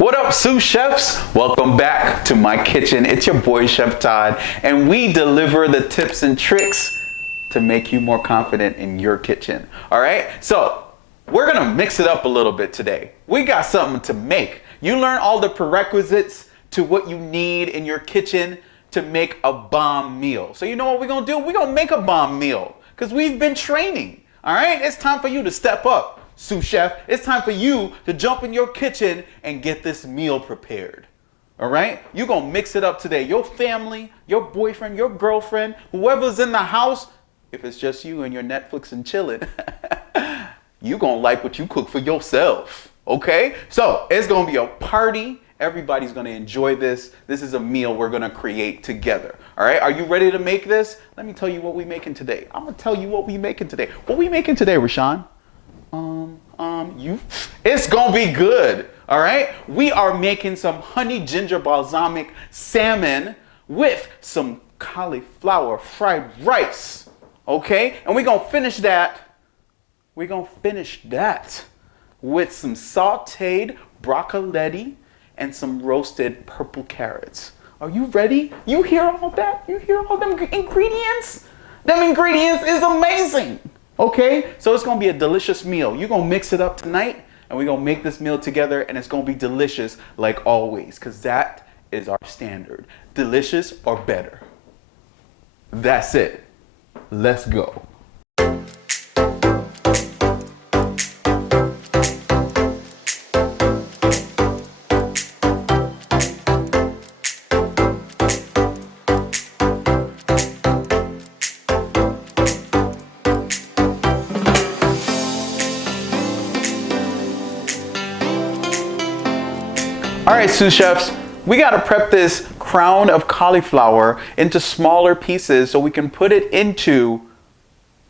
What up, sous chefs? Welcome back to my kitchen. It's your boy, Chef Todd, and we deliver the tips and tricks to make you more confident in your kitchen. All right, so we're gonna mix it up a little bit today. We got something to make. You learn all the prerequisites to what you need in your kitchen to make a bomb meal. So you know what we're gonna do? We're gonna make a bomb meal because we've been training. All right, it's time for you to step up. Sous chef, it's time for you to jump in your kitchen and get this meal prepared. All right? You're going to mix it up today. Your family, your boyfriend, your girlfriend, whoever's in the house, if it's just you and your Netflix and chilling, you're going to like what you cook for yourself. Okay? So it's going to be a party. Everybody's going to enjoy this. This is a meal we're going to create together. All right? Are you ready to make this? Let me tell you what we're making today. I'm going to tell you what we're making today. What we making today, Rishone? It's gonna be good. All right, we are making some honey ginger balsamic salmon with some cauliflower fried rice. Okay, and we're gonna finish that. We're gonna finish that with some sauteed broccoletti and some roasted purple carrots. Are you ready? You hear all that? You hear all them ingredients? Them ingredients is amazing. Okay, so it's gonna be a delicious meal. You're gonna mix it up tonight and we're gonna make this meal together and it's gonna be delicious like always, because that is our standard. Delicious or better. That's it. Let's go. All right, sous chefs, we got to prep this crown of cauliflower into smaller pieces so we can put it into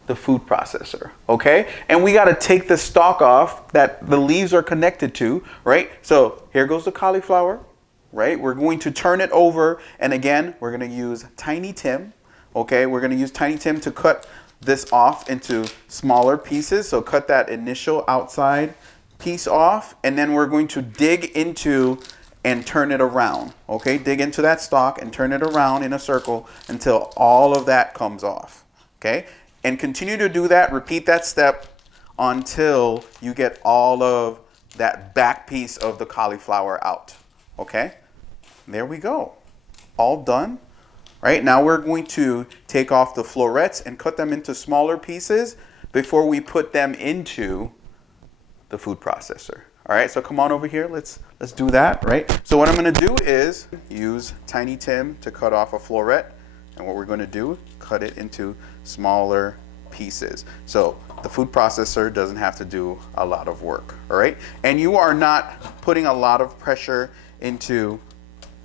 the food processor, okay? And we got to take the stalk off that the leaves are connected to, right? So here goes the cauliflower, right? We're going to turn it over, and again, we're going to use Tiny Tim, okay? We're going to use Tiny Tim to cut this off into smaller pieces. So cut that initial outside piece off, and then we're going to dig into and turn it around. Okay, dig into that stalk and turn it around in a circle until all of that comes off. Okay, and continue to do that. Repeat that step until you get all of that back piece of the cauliflower out. Okay, there we go. All done. Right, now we're going to take off the florets and cut them into smaller pieces before we put them into the food processor. All right, so come on over here. Let's do that, right? So what I'm gonna do is use Tiny Tim to cut off a floret, and what we're gonna do, cut it into smaller pieces. So the food processor doesn't have to do a lot of work, all right? And you are not putting a lot of pressure into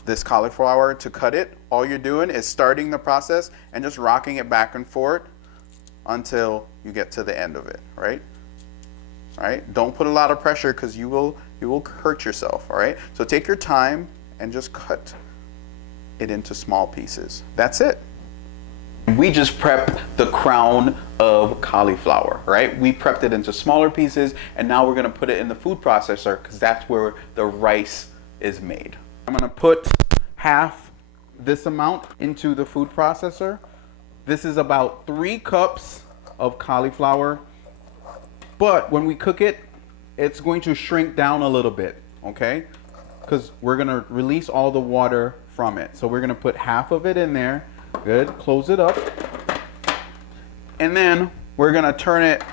this cauliflower to cut it. All you're doing is starting the process and just rocking it back and forth until you get to the end of it, right? All right, don't put a lot of pressure because you will hurt yourself. All right, so take your time and just cut it into small pieces. That's it. We just prepped the crown of cauliflower, right? We prepped it into smaller pieces, and now we're gonna put it in the food processor because that's where the rice is made. I'm gonna put half this amount into the food processor. This is about 3 cups of cauliflower. But when we cook it, it's going to shrink down a little bit, okay? Because we're gonna release all the water from it. So we're gonna put half of it in there. Good, close it up. And then we're gonna turn it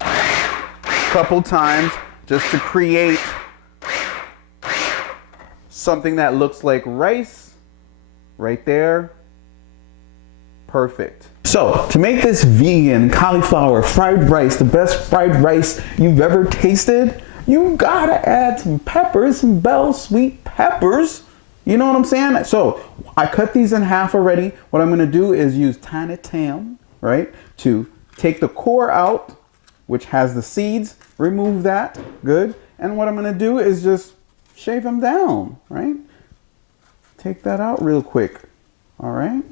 a couple times just to create something that looks like rice right there. Perfect. So to make this vegan cauliflower fried rice, the best fried rice you've ever tasted, you gotta add some peppers, some bell sweet peppers. You know what I'm saying? So I cut these in half already. What I'm gonna do is use Tiny Tim, right, to take the core out, which has the seeds, remove that, good. And what I'm gonna do is just shave them down, right? Take that out real quick, all right?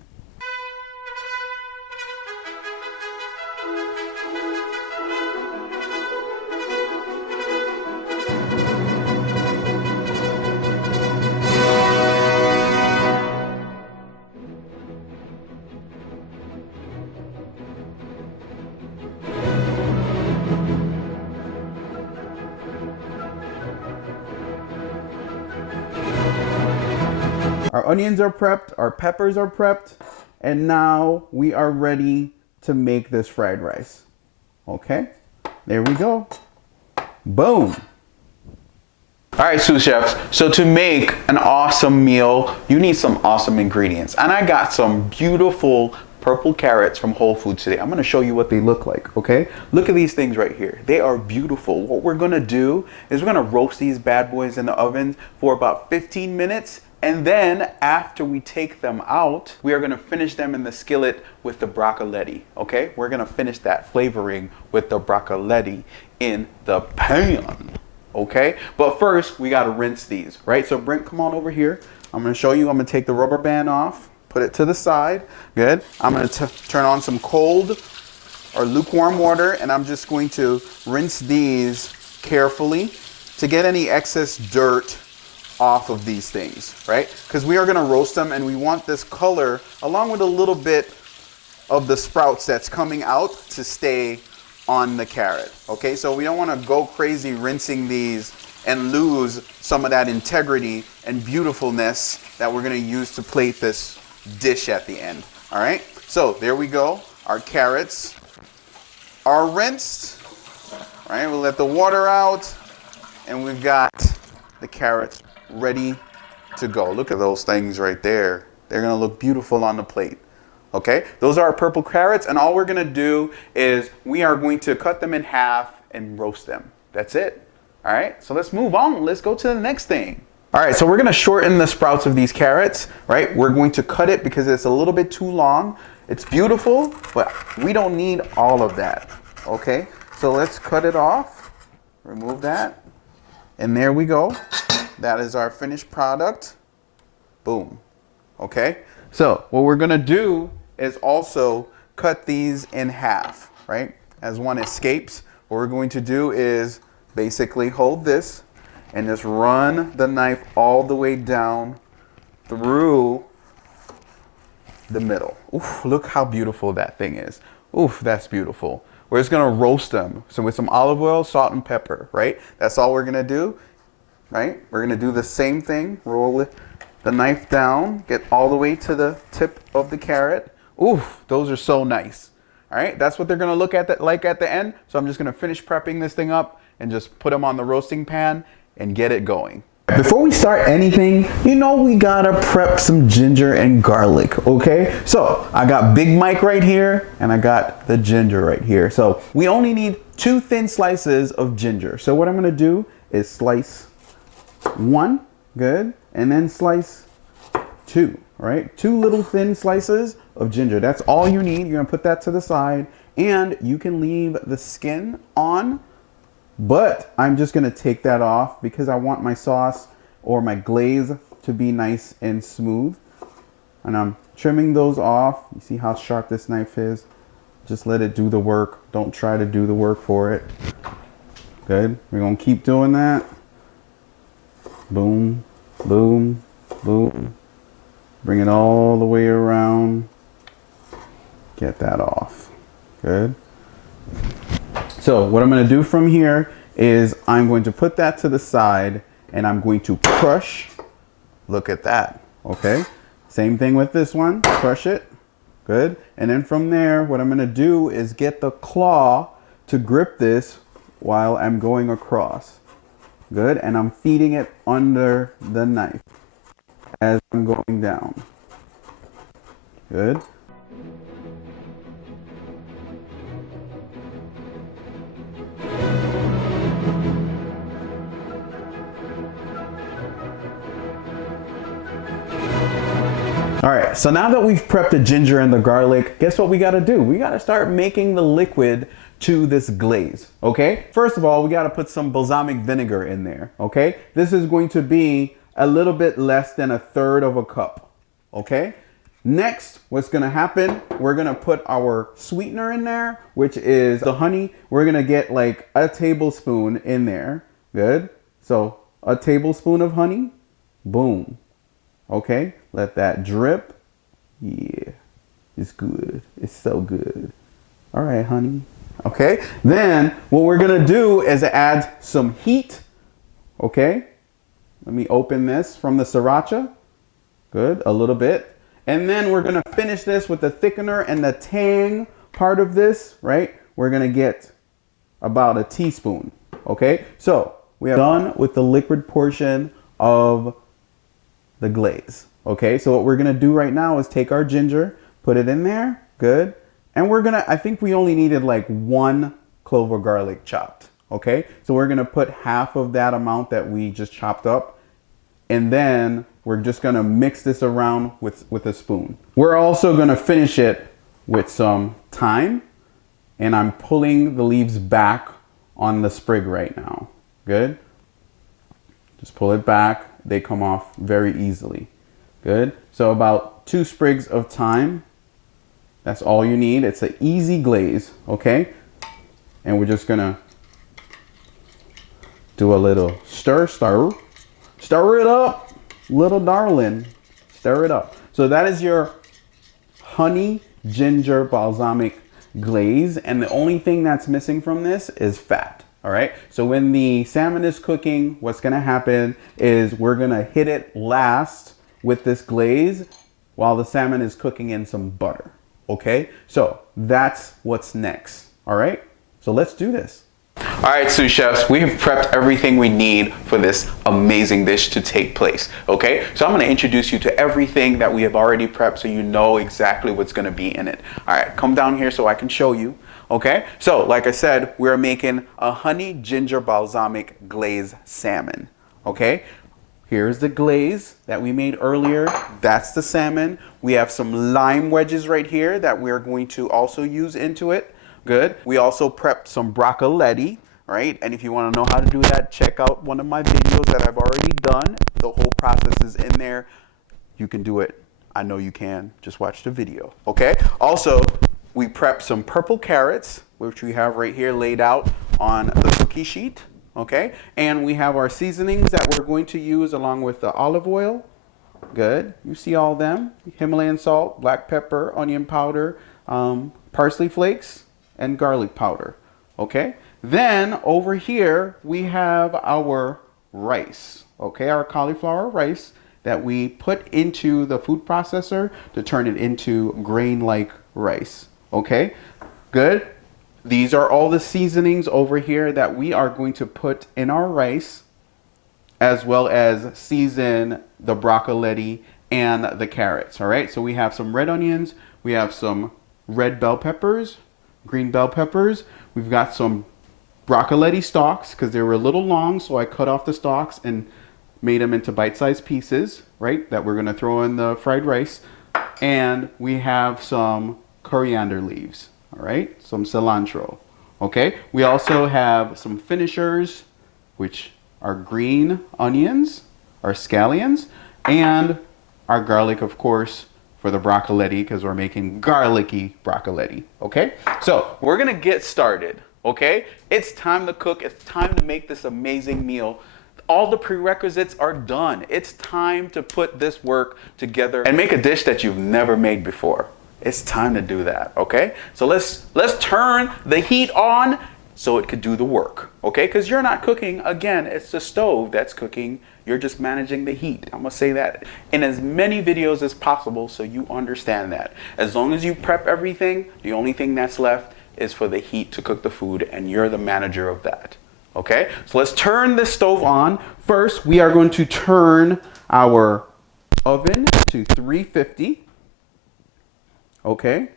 onions are prepped, our peppers are prepped, and now we are ready to make this fried rice. Okay, there we go. Boom. All right, sous chefs, so to make an awesome meal, you need some awesome ingredients. And I got some beautiful purple carrots from Whole Foods today. I'm gonna show you what they look like, okay? Look at these things right here. They are beautiful. What we're gonna do is we're gonna roast these bad boys in the oven for about 15 minutes. And then after we take them out, we are gonna finish them in the skillet with the broccoletti, okay? We're gonna finish that flavoring with the broccoletti in the pan. Okay, but first we got to rinse these, right? So Brent, come on over here. I'm going to show you. I'm going to take the rubber band off, put it to the side. Good. I'm going to turn on some cold or lukewarm water, and I'm just going to rinse these carefully to get any excess dirt off of these things, right? Because we are going to roast them, and we want this color along with a little bit of the sprouts that's coming out to stay on the carrot. Okay, so we don't want to go crazy rinsing these and lose some of that integrity and beautifulness that we're going to use to plate this dish at the end. All right, so there we go. Our carrots are rinsed. All right, we'll let the water out, and we've got the carrots ready to go. Look at those things right there. They're going to look beautiful on the plate. Okay, those are our purple carrots, and all we're gonna do is we are going to cut them in half and roast them. That's it. All right, so let's move on. Let's go to the next thing. All right, so we're gonna shorten the sprouts of these carrots, right? We're going to cut it because it's a little bit too long. It's beautiful, but we don't need all of that. Okay, so let's cut it off. Remove that, and there we go. That is our finished product. Boom. Okay, so what we're gonna do is also cut these in half, right? As one escapes, what we're going to do is basically hold this and just run the knife all the way down through the middle. Oof, look how beautiful that thing is. Oof, that's beautiful. We're just gonna roast them. So with some olive oil, salt, and pepper, right? That's all we're gonna do, right? We're gonna do the same thing, roll the knife down, get all the way to the tip of the carrot. Oof, those are so nice. All right, that's what they're gonna look at like at the end. So I'm just gonna finish prepping this thing up and just put them on the roasting pan and get it going. Before we start anything, you know we gotta prep some ginger and garlic, okay? So I got Big Mike right here and I got the ginger right here. So we only need 2 thin slices of ginger. So what I'm gonna do is slice 1, good, and then slice 2, right? 2 little thin slices of ginger. That's all you need. You're gonna put that to the side, and you can leave the skin on, but I'm just gonna take that off because I want my sauce or my glaze to be nice and smooth. And I'm trimming those off. You see how sharp this knife is? Just let it do the work. Don't try to do the work for it. Good. We're gonna keep doing that. Boom, boom, boom. Bring it all the way around. Get that off. Good. So what I'm going to do from here is I'm going to put that to the side and I'm going to crush. Look at that. Okay. Same thing with this one. Crush it. Good. And then from there, what I'm going to do is get the claw to grip this while I'm going across. Good. And I'm feeding it under the knife as I'm going down. Good. All right, so now that we've prepped the ginger and the garlic, guess what we gotta do? We gotta start making the liquid to this glaze, okay? First of all, we gotta put some balsamic vinegar in there, okay? This is going to be a little bit less than 1/3 of a cup, okay? Next, what's gonna happen, we're gonna put our sweetener in there, which is the honey. We're gonna get like a tablespoon in there, good? So a tablespoon of honey, boom. Okay, let that drip. Yeah, it's good. It's so good. All right, honey. Okay, then what we're gonna do is add some heat. Okay, let me open this from the sriracha. Good, a little bit. And then we're gonna finish this with the thickener and the tang part of this, right? We're gonna get about a teaspoon, okay? So we are done with the liquid portion of the glaze, okay? So what we're gonna do right now is take our ginger, put it in there, good. And we're gonna, I think we only needed like 1 clove of garlic chopped, okay? So we're gonna put half of that amount that we just chopped up, and then we're just gonna mix this around with a spoon. We're also gonna finish it with some thyme, and I'm pulling the leaves back on the sprig right now. Good. Just pull it back. They come off very easily. Good. So about 2 sprigs of thyme. That's all you need. It's an easy glaze, okay? And we're just gonna do a little stir. Stir it up, little darling. Stir it up. So that is your honey ginger balsamic glaze, and the only thing that's missing from this is fat. All right, so when the salmon is cooking, what's gonna happen is we're gonna hit it last with this glaze while the salmon is cooking in some butter. Okay, so that's what's next. All right, so let's do this. All right, sous chefs, we have prepped everything we need for this amazing dish to take place, okay? So I'm gonna introduce you to everything that we have already prepped so you know exactly what's gonna be in it. All right, come down here so I can show you, okay? So, like I said, we're making a honey ginger balsamic glazed salmon, okay? Here's the glaze that we made earlier. That's the salmon. We have some lime wedges right here that we're going to also use into it. Good. We also prepped some broccoletti, right? And if you want to know how to do that, check out one of my videos that I've already done. The whole process is in there. You can do it. I know you can. Just watch the video, okay? Also, we prepped some purple carrots, which we have right here laid out on the cookie sheet, okay? And we have our seasonings that we're going to use along with the olive oil. Good. You see all of them. Himalayan salt, black pepper, onion powder, parsley flakes, and garlic powder, okay? Then over here, we have our rice, okay? Our cauliflower rice that we put into the food processor to turn it into grain-like rice, okay? Good. These are all the seasonings over here that we are going to put in our rice, as well as season the broccoletti and the carrots, all right? So we have some red onions, we have some red bell peppers, green bell peppers. We've got some broccoletti stalks because they were a little long, so I cut off the stalks and made them into bite-sized pieces, right? That we're gonna throw in the fried rice. And we have some coriander leaves, all right? Some cilantro, okay? We also have some finishers, which are green onions, our scallions, and our garlic, of course, for the broccoletti because we're making garlicky broccoletti, okay? So we're gonna get started, okay? It's time to cook. It's time to make this amazing meal. All the prerequisites are done. It's time to put this work together and make a dish that you've never made before. It's time to do that, okay? So let's turn the heat on so it could do the work, okay? Because you're not cooking, again, it's the stove that's cooking. You're just managing the heat. I'm gonna say that in as many videos as possible so you understand that. As long as you prep everything, the only thing that's left is for the heat to cook the food, and you're the manager of that, okay? So let's turn the stove on. First, we are going to turn our oven to 350, okay?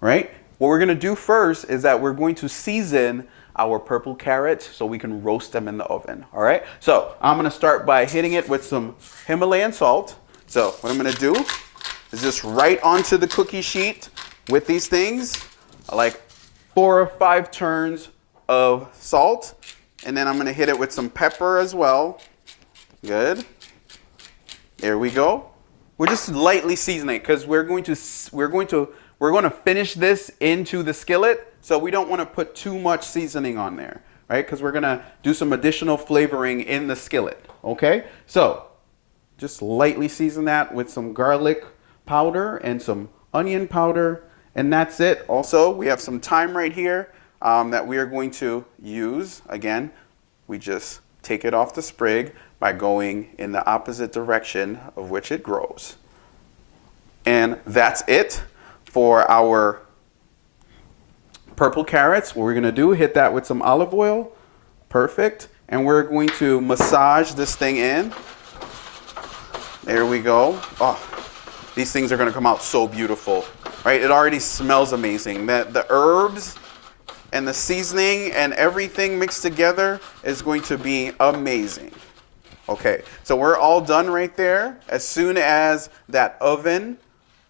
Right? What we're gonna do first is that we're going to season our purple carrots so we can roast them in the oven, all right? So I'm gonna start by hitting it with some Himalayan salt. So what I'm gonna do is just right onto the cookie sheet with these things, like 4 or 5 turns of salt. And then I'm gonna hit it with some pepper as well. Good. There we go. We're just lightly seasoning because we're going to finish this into the skillet. So we don't want to put too much seasoning on there, right? Because we're gonna do some additional flavoring in the skillet, okay? So just lightly season that with some garlic powder and some onion powder, and that's it. Also, we have some thyme right here that we are going to use. Again, we just take it off the sprig by going in the opposite direction of which it grows. And that's it for our purple carrots. What we're going to do, hit that with some olive oil. Perfect. And we're going to massage this thing in. There we go. Oh, these things are going to come out so beautiful, right? It already smells amazing. The herbs and the seasoning and everything mixed together is going to be amazing. Okay, so we're all done right there. As soon as that oven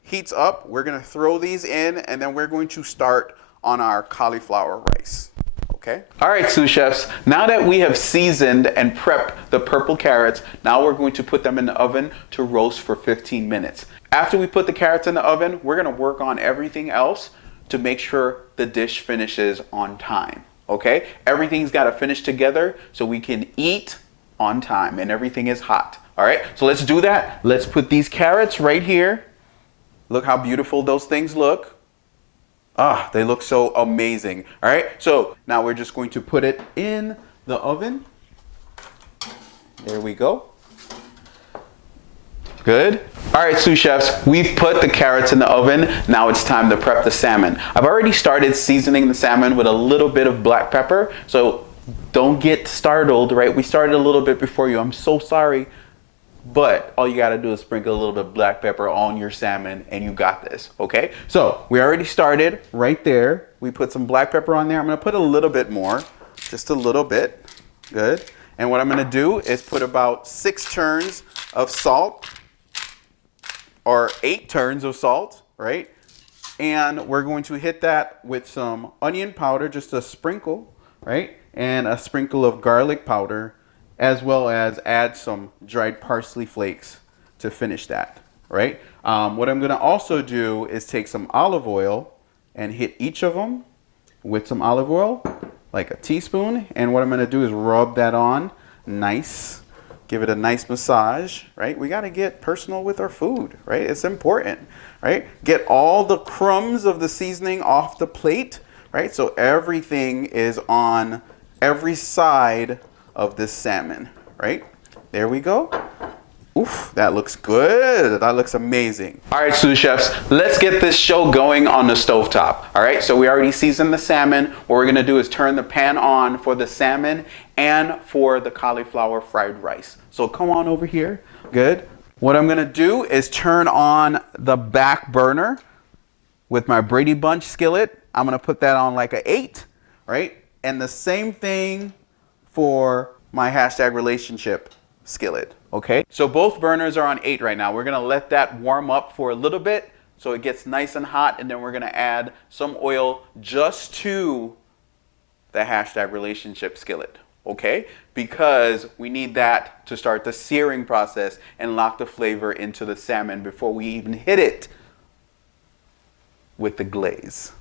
heats up, we're going to throw these in, and then we're going to start on our cauliflower rice. Okay. All right, sous chefs, now that we have seasoned and prepped the purple carrots, now we're going to put them in the oven to roast for 15 minutes. After we put the carrots in the oven, we're going to work on everything else to make sure the dish finishes on time. Okay? Everything's got to finish together so we can eat on time and everything is hot. All right? So let's do that. Let's put these carrots right here. Look how beautiful those things look. Ah, they look so amazing. All right, so now we're just going to put it in the oven. There we go. Good. All right, sous chefs, we've put the carrots in the oven. Now it's time to prep the salmon. I've already started seasoning the salmon with a little bit of black pepper, so don't get startled, right? We started a little bit before you. I'm so sorry. But all you got to do is sprinkle a little bit of black pepper on your salmon and you got this, okay? So we already started right there. We put some black pepper on there. I'm going to put a little bit more, just a little bit. Good. And what I'm going to do is put about 6 turns of salt or 8 turns of salt, right? And we're going to hit that with some onion powder, just a sprinkle, right? And a sprinkle of garlic powder, as well as add some dried parsley flakes to finish that, right? What I'm gonna also do is take some olive oil and hit each of them with some olive oil, like a teaspoon. And what I'm gonna do is rub that on nice, give it a nice massage, right? We gotta get personal with our food, right? It's important, right? Get all the crumbs of the seasoning off the plate, right? So everything is on every side of this salmon, right? There we go. Oof, that looks good. That looks amazing. All right, sous chefs, let's get this show going on the stovetop. All right, so we already seasoned the salmon. What we're gonna do is turn the pan on for the salmon and for the cauliflower fried rice. So come on over here. Good. What I'm gonna do is turn on the back burner with my Brady Bunch skillet. I'm gonna put that on like an 8, right? And the same thing for my #relationship skillet, okay? So both burners are on 8 right now. We're gonna let that warm up for a little bit so it gets nice and hot, and then we're gonna add some oil just to the #relationship skillet, okay? Because we need that to start the searing process and lock the flavor into the salmon before we even hit it with the glaze,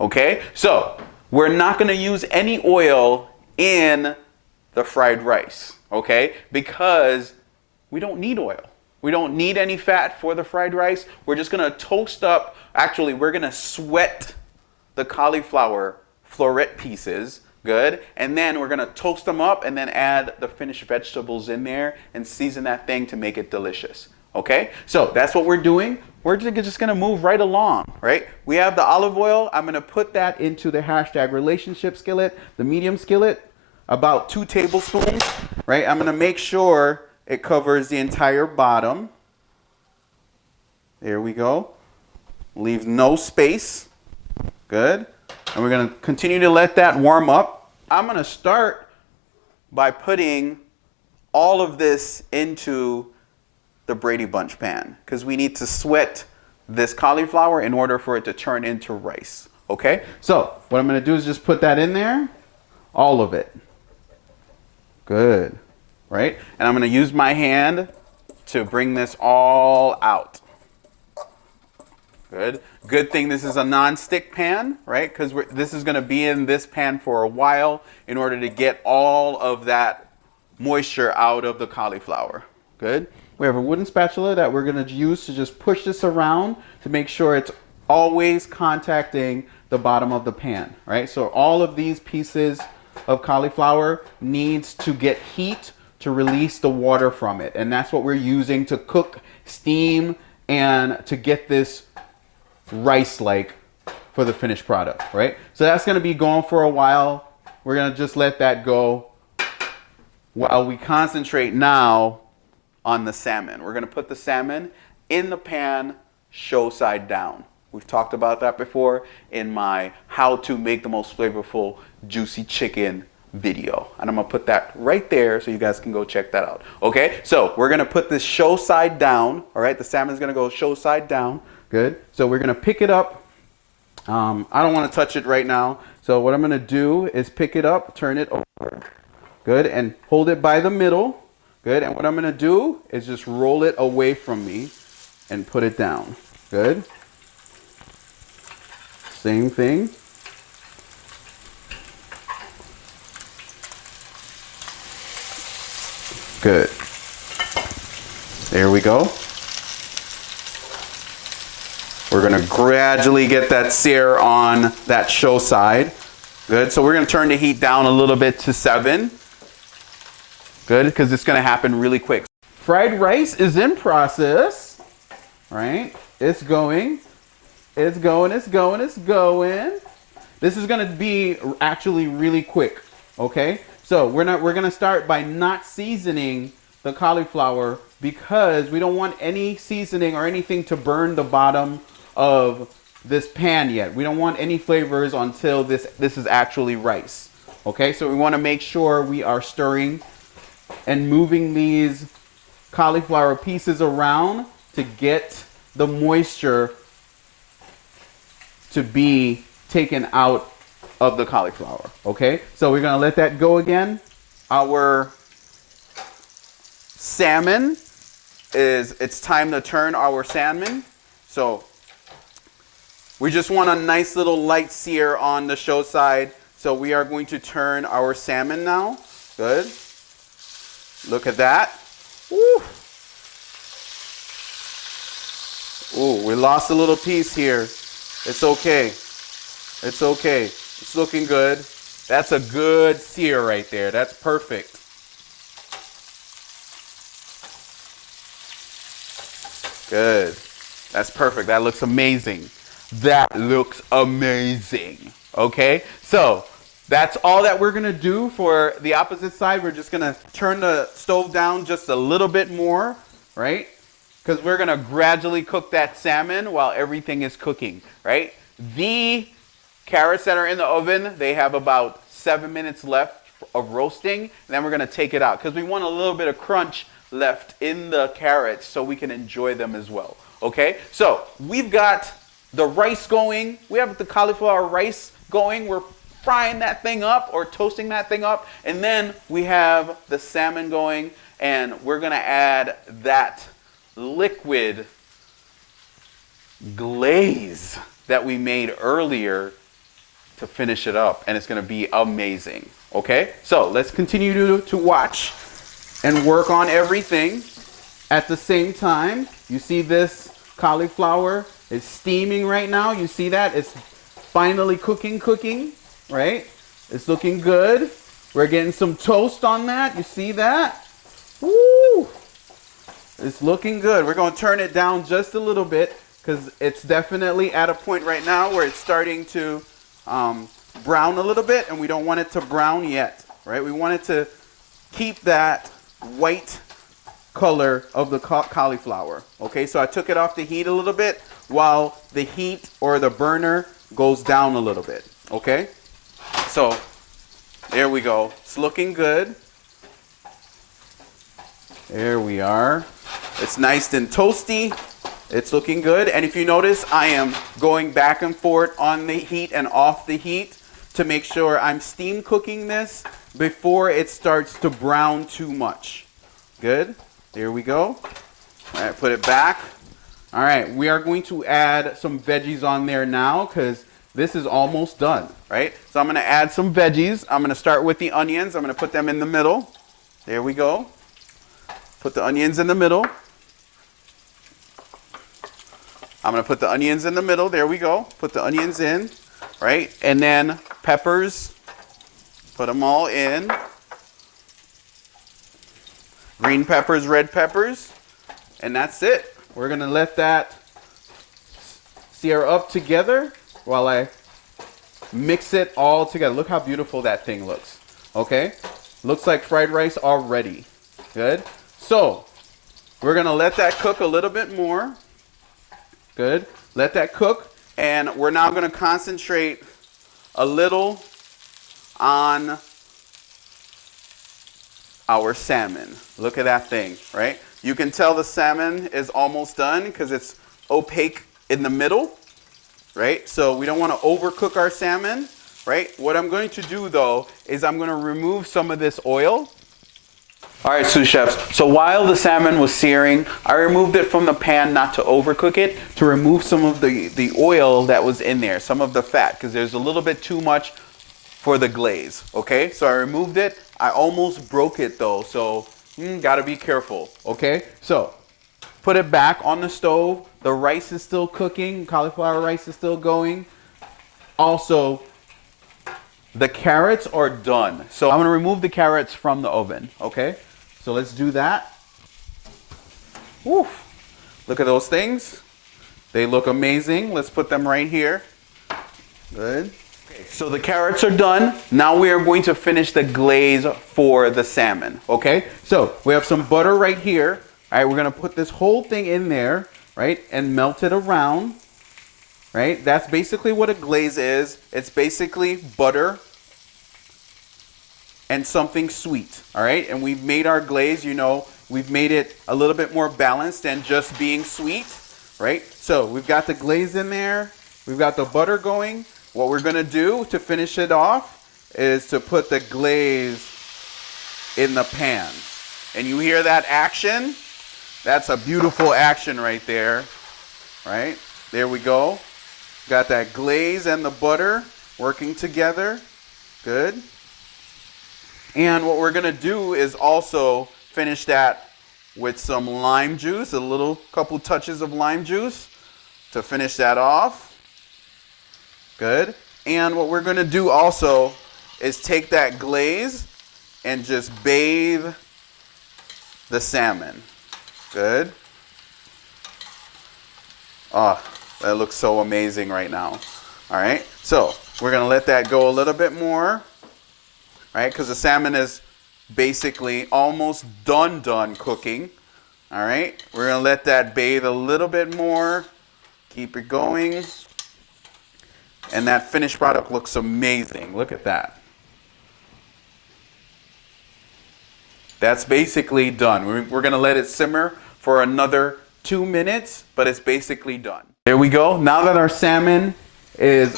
okay? So we're not gonna use any oil in the fried rice, okay? Because we don't need oil. We don't need any fat for the fried rice. We're just gonna toast up, actually, we're gonna sweat the cauliflower floret pieces, good? And then we're gonna toast them up and then add the finished vegetables in there and season that thing to make it delicious, okay? So that's what we're doing. We're just gonna move right along, right? We have the olive oil. I'm gonna put that into the #relationship skillet, the medium skillet, about 2 tablespoons, right? I'm gonna make sure it covers the entire bottom. There we go. Leave no space. Good. And we're gonna continue to let that warm up. I'm gonna start by putting all of this into the Brady Bunch pan because we need to sweat this cauliflower in order for it to turn into rice, okay? So what I'm gonna do is just put that in there, all of it. Good, right? And I'm gonna use my hand to bring this all out. Good. Good thing this is a non-stick pan, right? Because this is gonna be in this pan for a while in order to get all of that moisture out of the cauliflower. Good. We have a wooden spatula that we're gonna use to just push this around to make sure it's always contacting the bottom of the pan, right? So all of these pieces of cauliflower needs to get heat to release the water from it. And that's what we're using to cook, steam, and to get this rice-like for the finished product, right? So that's gonna be going for a while. We're gonna just let that go while we concentrate now on the salmon. We're gonna put the salmon in the pan, show side down. We've talked about that before in my how to make the most flavorful juicy chicken video. And I'm gonna put that right there so you guys can go check that out. Okay, so we're gonna put this show side down, all right? The salmon's gonna go show side down, good. So we're gonna pick it up. I don't wanna touch it right now. So what I'm gonna do is pick it up, turn it over, good, and hold it by the middle, good. And what I'm gonna do is just roll it away from me and put it down, good. Same thing. Good. There we go. We're going to gradually get that sear on that show side. Good. So we're going to turn the heat down a little bit to 7. Good, because it's going to happen really quick. Fried rice is in process. Right? It's going. It's going, it's going, it's going. This is gonna be actually really quick, okay? So we're gonna start by not seasoning the cauliflower because we don't want any seasoning or anything to burn the bottom of this pan yet. We don't want any flavors until this is actually rice, okay? So we wanna make sure we are stirring and moving these cauliflower pieces around to get the moisture to be taken out of the cauliflower, okay? So we're gonna let that go again. Our salmon it's time to turn our salmon. So we just want a nice little light sear on the show side. So we are going to turn our salmon now. Good. Look at that. Woo. Ooh, we lost a little piece here. It's okay. It's okay. It's looking good. That's a good sear right there. That's perfect. Good. That's perfect. That looks amazing. That looks amazing. Okay? So, that's all that we're going to do for the opposite side. We're just going to turn the stove down just a little bit more, right? Because we're going to gradually cook that salmon while everything is cooking, right? The carrots that are in the oven, they have about 7 minutes left of roasting. And then we're going to take it out because we want a little bit of crunch left in the carrots so we can enjoy them as well. Okay? So we've got the rice going. We have the cauliflower rice going. We're frying that thing up or toasting that thing up. And then we have the salmon going. And we're going to add that liquid glaze that we made earlier to finish it up, and it's going to be amazing. Okay, so let's continue to watch and work on everything at the same time. You see this cauliflower is steaming right now. You see that? It's finally cooking, right? It's looking good. We're getting some toast on that. You see that? Woo! It's looking good. We're going to turn it down just a little bit because it's definitely at a point right now where it's starting to brown a little bit, and we don't want it to brown yet, right? We want it to keep that white color of the cauliflower. Okay, so I took it off the heat a little bit while the heat or the burner goes down a little bit. Okay, so there we go. It's looking good. There we are. It's nice and toasty. It's looking good. And if you notice, I am going back and forth on the heat and off the heat to make sure I'm steam cooking this before it starts to brown too much. Good. There we go. All right, put it back. All right, we are going to add some veggies on there now because this is almost done, right? So I'm going to add some veggies. I'm going to start with the onions. I'm going to put them in the middle. There we go. Put the onions in the middle. I'm going to put the onions in the middle. There we go. Put the onions in, right? And then peppers. Put them all in. Green peppers, red peppers, and that's it. We're gonna let that sear up together while I mix it all together. Look how beautiful that thing looks. Okay? Looks like fried rice already. Good. So, we're gonna let that cook a little bit more. Good. Let that cook, and we're now gonna concentrate a little on our salmon. Look at that thing, right? You can tell the salmon is almost done because it's opaque in the middle, right? So we don't want to overcook our salmon, right? What I'm going to do though is I'm going to remove some of this oil. All right, sous chefs. So while the salmon was searing, I removed it from the pan not to overcook it, to remove some of the oil that was in there, some of the fat, because there's a little bit too much for the glaze, okay? So I removed it. I almost broke it though, so gotta be careful, okay? So put it back on the stove. The rice is still cooking. Cauliflower rice is still going. Also, the carrots are done. So I'm gonna remove the carrots from the oven, okay? So let's do that. Woo. Look at those things. They look amazing. Let's put them right here. Good. Okay, so the carrots are done. Now we are going to finish the glaze for the salmon, okay? So we have some butter right here. All right, we're gonna put this whole thing in there, right? And melt it around, right? That's basically what a glaze is. It's basically butter and something sweet, all right? And we've made our glaze, you know, we've made it a little bit more balanced than just being sweet, right? So we've got the glaze in there. We've got the butter going. What we're gonna do to finish it off is to put the glaze in the pan. And you hear that action? That's a beautiful action right there, right? There we go. Got that glaze and the butter working together. Good. And what we're gonna do is also finish that with some lime juice, a little couple touches of lime juice to finish that off. Good. And what we're gonna do also is take that glaze and just bathe the salmon. Good. Oh, that looks so amazing right now. All right, so we're gonna let that go a little bit more, right? Because the salmon is basically almost done cooking. All right, we're gonna let that bathe a little bit more. Keep it going. And that finished product looks amazing. Look at that. That's basically done. We're gonna let it simmer for another 2 minutes, but it's basically done. There we go. Now that our salmon is,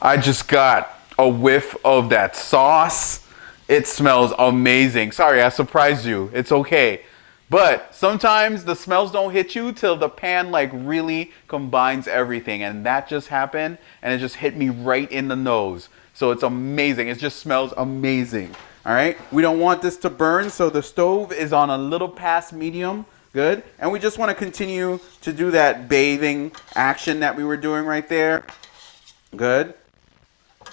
I just got a whiff of that sauce. It smells amazing. Sorry, I surprised you. It's okay. But sometimes the smells don't hit you till the pan like really combines everything. And that just happened and it just hit me right in the nose. So it's amazing. It just smells amazing. All right. We don't want this to burn. So the stove is on a little past medium. Good. And we just want to continue to do that bathing action that we were doing right there. Good.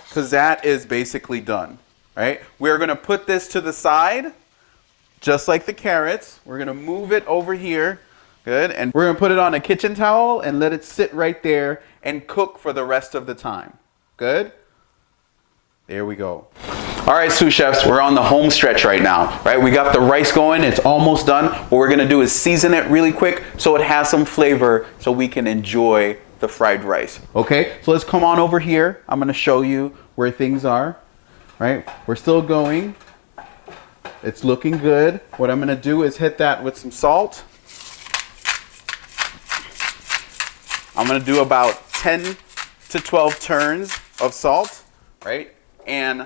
Because that is basically done. Right. We're going to put this to the side. Just like the carrots, we're gonna move it over here. Good, and we're gonna put it on a kitchen towel and let it sit right there and cook for the rest of the time. Good? There we go. All right, sous chefs, we're on the home stretch right now, right? We got the rice going, it's almost done. What we're gonna do is season it really quick so it has some flavor so we can enjoy the fried rice. Okay, so let's come on over here. I'm gonna show you where things are, right? We're still going. It's looking good. What I'm gonna do is hit that with some salt. I'm gonna do about 10 to 12 turns of salt, right? And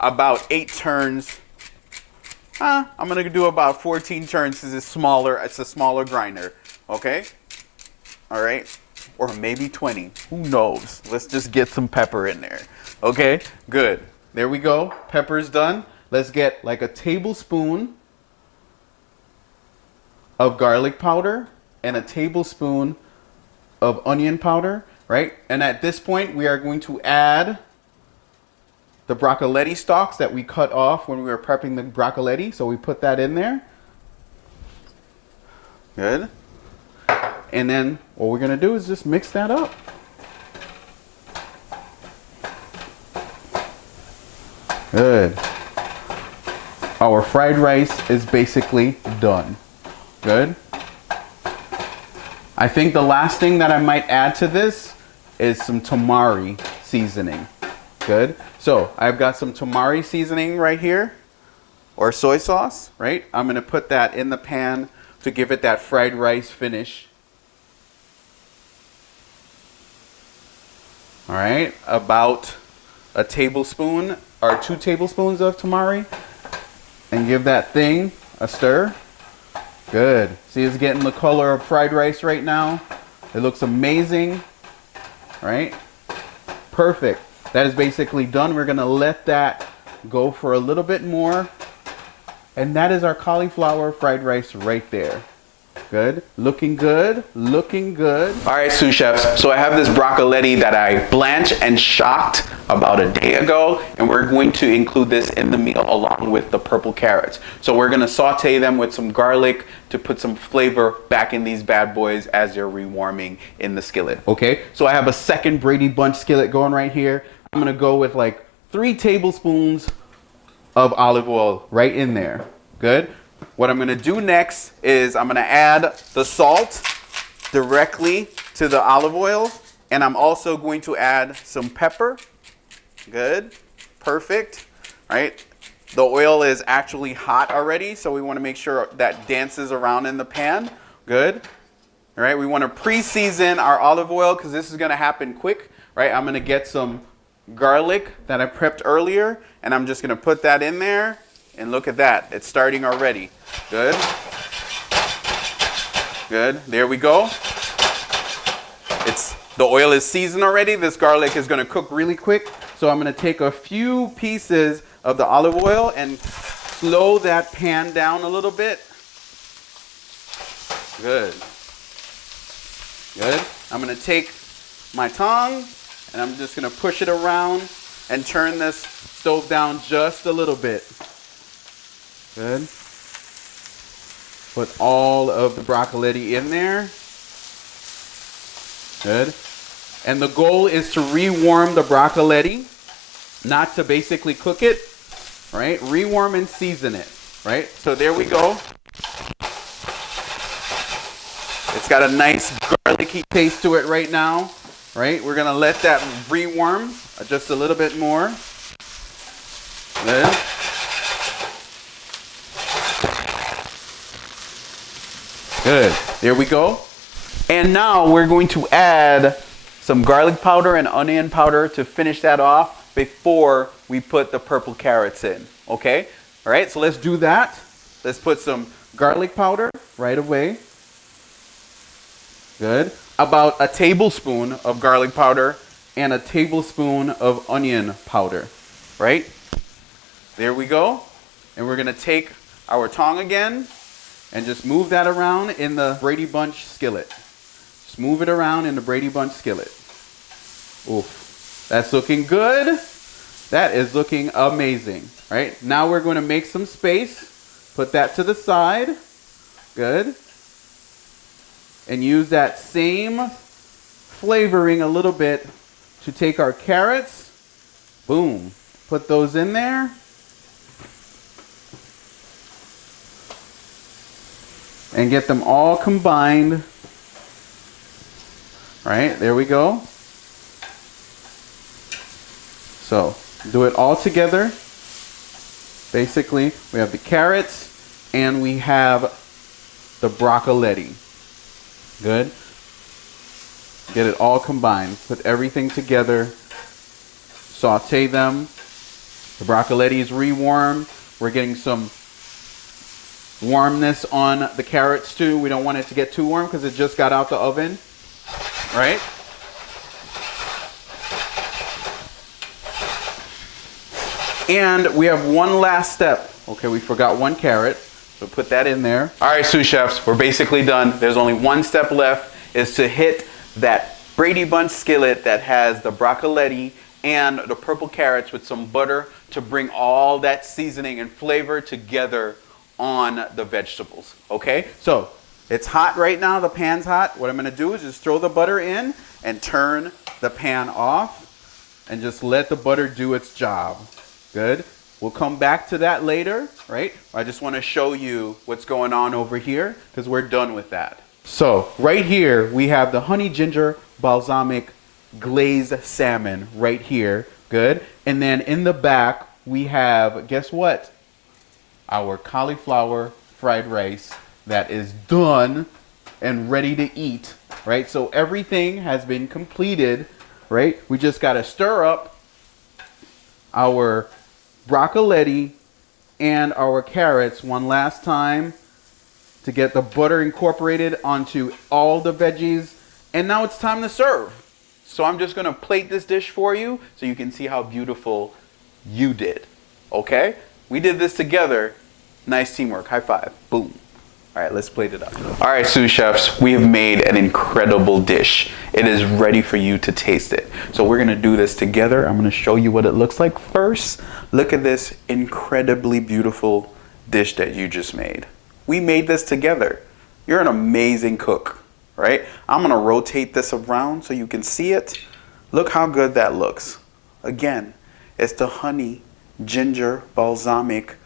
about 8 turns, I'm gonna do about 14 turns because it's a smaller grinder, okay? All right, or maybe 20, who knows? Let's just get some pepper in there, okay? Good, there we go, pepper's done. Let's get like a tablespoon of garlic powder and a tablespoon of onion powder, right? And at this point, we are going to add the broccoletti stalks that we cut off when we were prepping the broccoletti. So we put that in there. Good. And then what we're going to do is just mix that up. Good. Our fried rice is basically done. Good. I think the last thing that I might add to this is some tamari seasoning. Good. So I've got some tamari seasoning right here, or soy sauce, right? I'm going to put that in the pan to give it that fried rice finish. All right, about a tablespoon or 2 tablespoons of tamari, and give that thing a stir. Good. See, it's getting the color of fried rice right now. It looks amazing, right? Perfect. That is basically done. We're gonna let that go for a little bit more. And that is our cauliflower fried rice right there. Good. Looking good. Looking good. All right, sous chefs. So I have this broccoletti that I blanched and shocked about a day ago, and we're going to include this in the meal along with the purple carrots. So we're going to saute them with some garlic to put some flavor back in these bad boys as they're rewarming in the skillet. Okay, so I have a second Brady Bunch skillet going right here. I'm going to go with like 3 tablespoons of olive oil right in there. Good. What I'm going to do next is I'm going to add the salt directly to the olive oil, and I'm also going to add some pepper. Good. Perfect. Right? The oil is actually hot already, so we want to make sure that dances around in the pan. Good. All right, we want to pre-season our olive oil because this is going to happen quick. Right? I'm going to get some garlic that I prepped earlier, and I'm just going to put that in there. And look at that, it's starting already. Good. Good, there we go. The oil is seasoned already. This garlic is gonna cook really quick. So I'm gonna take a few pieces of the olive oil and slow that pan down a little bit. Good. Good. I'm gonna take my tongue and I'm just gonna push it around and turn this stove down just a little bit. Good. Put all of the broccoletti in there. Good. And the goal is to rewarm the broccoletti, not to basically cook it, right? Rewarm and season it, right? So there we go. It's got a nice garlicky taste to it right now, right? We're gonna let that rewarm just a little bit more. Good. Good. There we go. And now we're going to add some garlic powder and onion powder to finish that off before we put the purple carrots in. Okay? All right, so let's do that. Let's put some garlic powder right away. Good. About a tablespoon of garlic powder and a tablespoon of onion powder. Right? There we go. And we're going to take our tongue again and just move that around in the Brady Bunch skillet. Just move it around in the Brady Bunch skillet. Oof. That's looking good. That is looking amazing. Right? Now we're going to make some space. Put that to the side. Good. And use that same flavoring a little bit to take our carrots. Boom. Put those in there. And get them all combined. Right, there we go. So, do it all together. Basically, we have the carrots and we have the broccoletti. Good. Get it all combined. Put everything together. Saute them. The broccoletti is rewarmed. We're getting some warmness on the carrots too. We don't want it to get too warm because it just got out the oven. Right? And we have one last step. Okay, we forgot one carrot. So put that in there. All right, sous chefs, we're basically done. There's only one step left, is to hit that Brady Bunch skillet that has the broccoletti and the purple carrots with some butter to bring all that seasoning and flavor together on the vegetables. Okay, so it's hot right now. The pan's hot. What I'm going to do is just throw the butter in and turn the pan off and just let the butter do its job. Good. We'll come back to that later, right? I just want to show you what's going on over here because we're done with that. So right here, we have the honey ginger balsamic glazed salmon right here. Good. And then in the back, we have, guess what? Our cauliflower fried rice that is done and ready to eat, right? So everything has been completed, right? We just got to stir up our broccoletti and our carrots one last time to get the butter incorporated onto all the veggies. And now it's time to serve. So I'm just gonna plate this dish for you so you can see how beautiful you did. Okay? We did this together. Nice teamwork. High five. Boom. All right, let's plate it up. All right, sous chefs, we have made an incredible dish. It is ready for you to taste it. So we're gonna do this together. I'm gonna show you what it looks like first. Look at this incredibly beautiful dish that you just made. We made this together. You're an amazing cook, right? I'm gonna rotate this around so you can see it. Look how good that looks. Again, it's the honey, ginger, balsamic,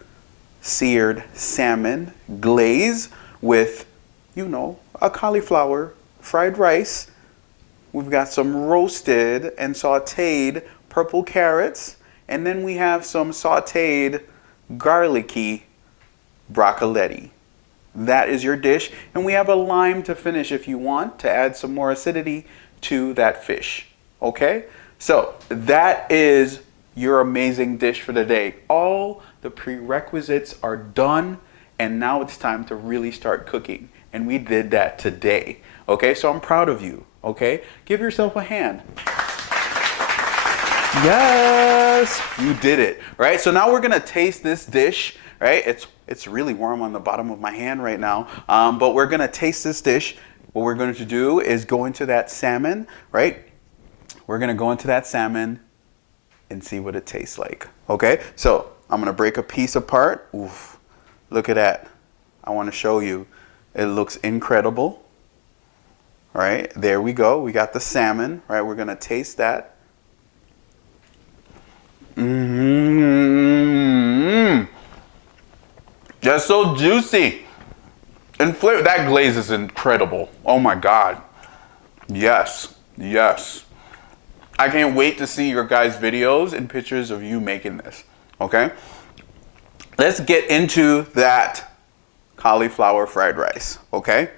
seared salmon glaze with, you know, a cauliflower fried rice. We've got some roasted and sauteed purple carrots, and then we have some sauteed garlicky broccoletti. That is your dish, and we have a lime to finish if you want to add some more acidity to that fish. Okay, so that is your amazing dish for the day. All the prerequisites are done, and now it's time to really start cooking, and we did that today. Okay, so I'm proud of you. Okay, give yourself a hand. Yes, you did it. Right, so now we're gonna taste this dish. Right, it's really warm on the bottom of my hand right now, but we're gonna taste this dish. What we're going to do is go into that salmon. Right, we're gonna go into that salmon and see what it tastes like. Okay, so I'm gonna break a piece apart. Oof, look at that. I want to show you. It looks incredible. All right, there we go. We got the salmon. Right, we're gonna taste that. Just so juicy and flavor. That glaze is incredible. Oh my God. Yes, yes. I can't wait to see your guys' videos and pictures of you making this. Okay, let's get into that cauliflower fried rice. Okay,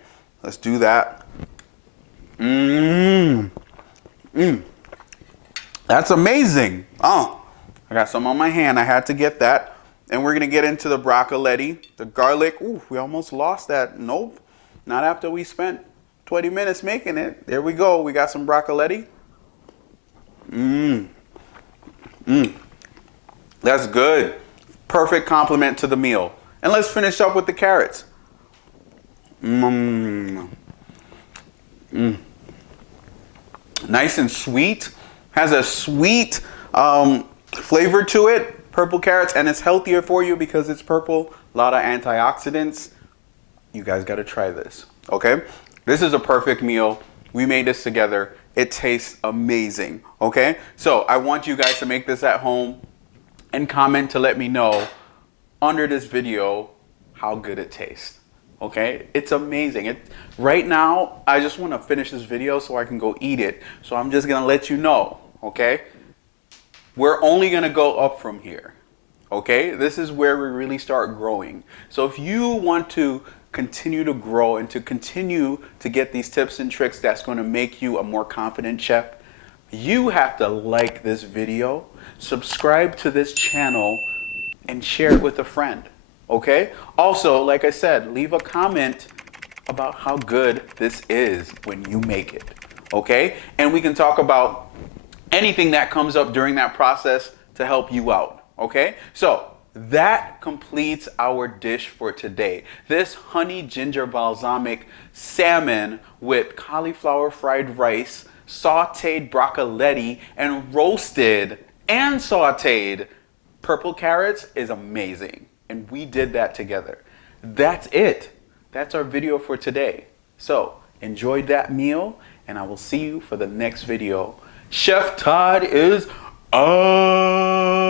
let's do that. That's amazing. Oh, I got some on my hand. I had to get that. And we're gonna get into the broccoletti, the garlic. Ooh, we almost lost that. Nope, not after we spent 20 minutes making it. There we go. We got some broccoletti. That's good. Perfect complement to the meal. And let's finish up with the carrots. Nice and sweet. Has a sweet flavor to it. Purple carrots, and it's healthier for you because it's purple. A lot of antioxidants. You guys got to try this. Okay, this is a perfect meal. We made this together. It tastes amazing. Okay, so I want you guys to make this at home and comment to let me know under this video how good it tastes. Okay, it's amazing. Right now, I just want to finish this video so I can go eat it. So I'm just gonna let you know. Okay, we're only gonna go up from here. Okay, this is where we really start growing. So if you want to continue to grow and to continue to get these tips and tricks that's going to make you a more confident chef, you have to like this video, subscribe to this channel, and share it with a friend. Okay, also, like I said, leave a comment about how good this is when you make it. Okay, and we can talk about anything that comes up during that process to help you out. Okay, so that completes our dish for today. This honey ginger balsamic salmon with cauliflower fried rice sauteed broccoletti and roasted and sauteed purple carrots is amazing. And we did that together. That's it. That's our video for today. So enjoy that meal, and I will see you for the next video. Chef Todd is up.